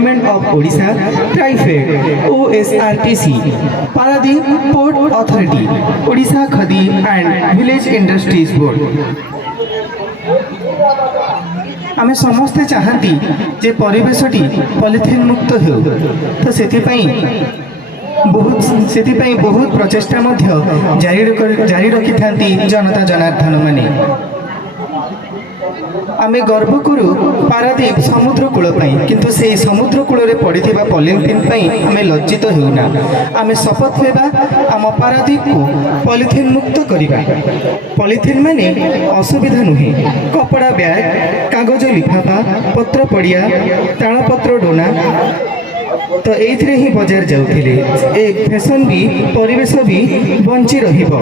Government of Odisha TRIFED OSRTC Paradip port authority Odisha Khadi and village industries board आमे समस्ते चाहती जे परिवेशटी polythene मुक्त हो तो सेथिपाई बहुत प्रचेष्टा जारी रखि थांती जनता जनार्दन माने आमे गर्व करू पारादीप समुद्र कूल किंतु से समुद्र कूल रे पड़िथिबा पॉलिथिन आमे लज्जित हेउना आमे शपथ लेबा आम पारादीप को पॉलिथिन मुक्त करिबा। पॉलिथिन माने असुविधा नुहे कपड़ा बैग कागज लिफाफा पत्र पड़िया तालपत्र डोना तो एइथरे ही बजार जाउथिले ए फैशन भी परिवेश भी बंची रहिबो।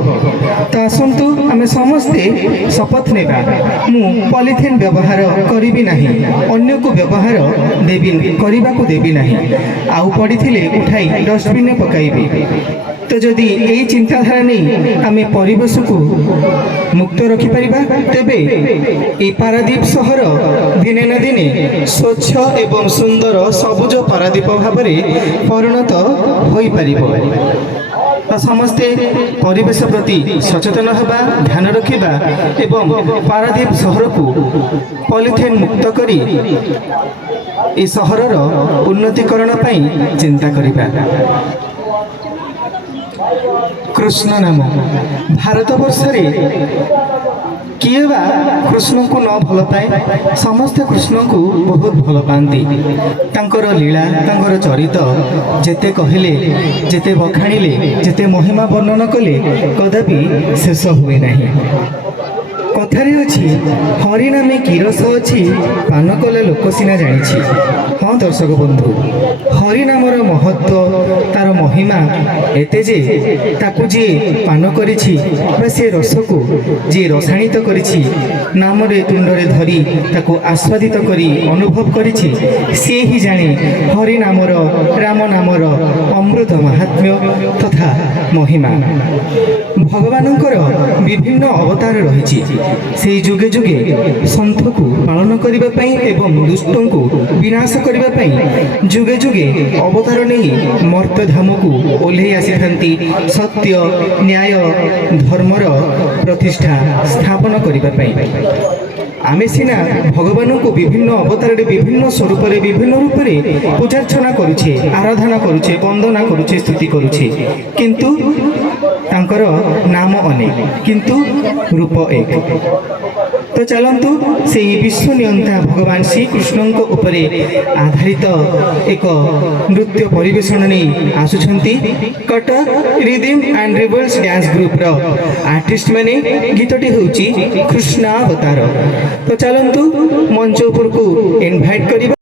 तो आसंतु आमे समस्ते शपथ नेबा मु पॉलिथिन व्यवहार करिबि नाही अन्य को व्यवहार देबि करिबा को देबि नाही आउ पड़िथिले उठाई डस्टबिन में पकाइबे। तो जदि यही चिंताधारा नहीं आमे परिवेश को मुक्त रखिपारिबा तेबे ए पारादीप सहर दिने न दिने स्वच्छ एवं सुंदर सबुज पारादीप भाव परिणत हो पारिबो। समस्ते परिवेश प्रति सचेतन होगा ध्यान रखिबा एवं पारादीप सहर को पॉलिथिन मुक्त करी ए सहरर उन्नतिकरण पई चिंता करिबा। कृष्ण नाम भारत वर्ष किए बा कृष्ण को न भल पाए समस्ते कृष्ण को बहुत भल पाती लीला तांकर चरित जेते कहले जेते बखाणिले जेते महिमा वर्णन कले कदापि शेष हुए नहीं। कथारे अच्छी हरि नामे की रस अच्छी पान कले लोक सीना जानी। हाँ दर्शक बंधु हरि नामर महत्व तार महिमा एते जे ताकू जी पान करिछि बा से रस को जी रसायनित करिछि नाम रे तुंड रे धरी ताकू आस्वादित करी अनुभव करिछि से ही जाने हरि नामर राम नामर अमृत महात्म्य तथा महिमा। भगवानंकर विभिन्न अवतार रहिछि से जुगे जुगे संत को पालन करने पाई एवं दुष्टों को विनाश करने पाई जुगे जुगे अवतार नहीं मर्त्यधाम को ओल्हे आसी सत्य न्याय धर्मर प्रतिष्ठा स्थापन करने पाई। आमे सिना भगवान को विभिन्न अवतार विभिन्न स्वरूप विभिन्न रूप से पूजार्चना करुछे आराधना करुछे वंदना करुछे स्तुति करुछे किंतु तांकर नाम अनेक किंतु रूप एक। तो चलतु से विश्व नियंता भगवान श्री कृष्ण उपरे आधारित एक नृत्य परिवेषण नहीं आसुछंती Cuttack rhythm and rebels dance group रो आर्टिस्ट माने गीतटी होची कृष्णावतार। तो चलतु मंच उपरकू इनवाइट करिबा।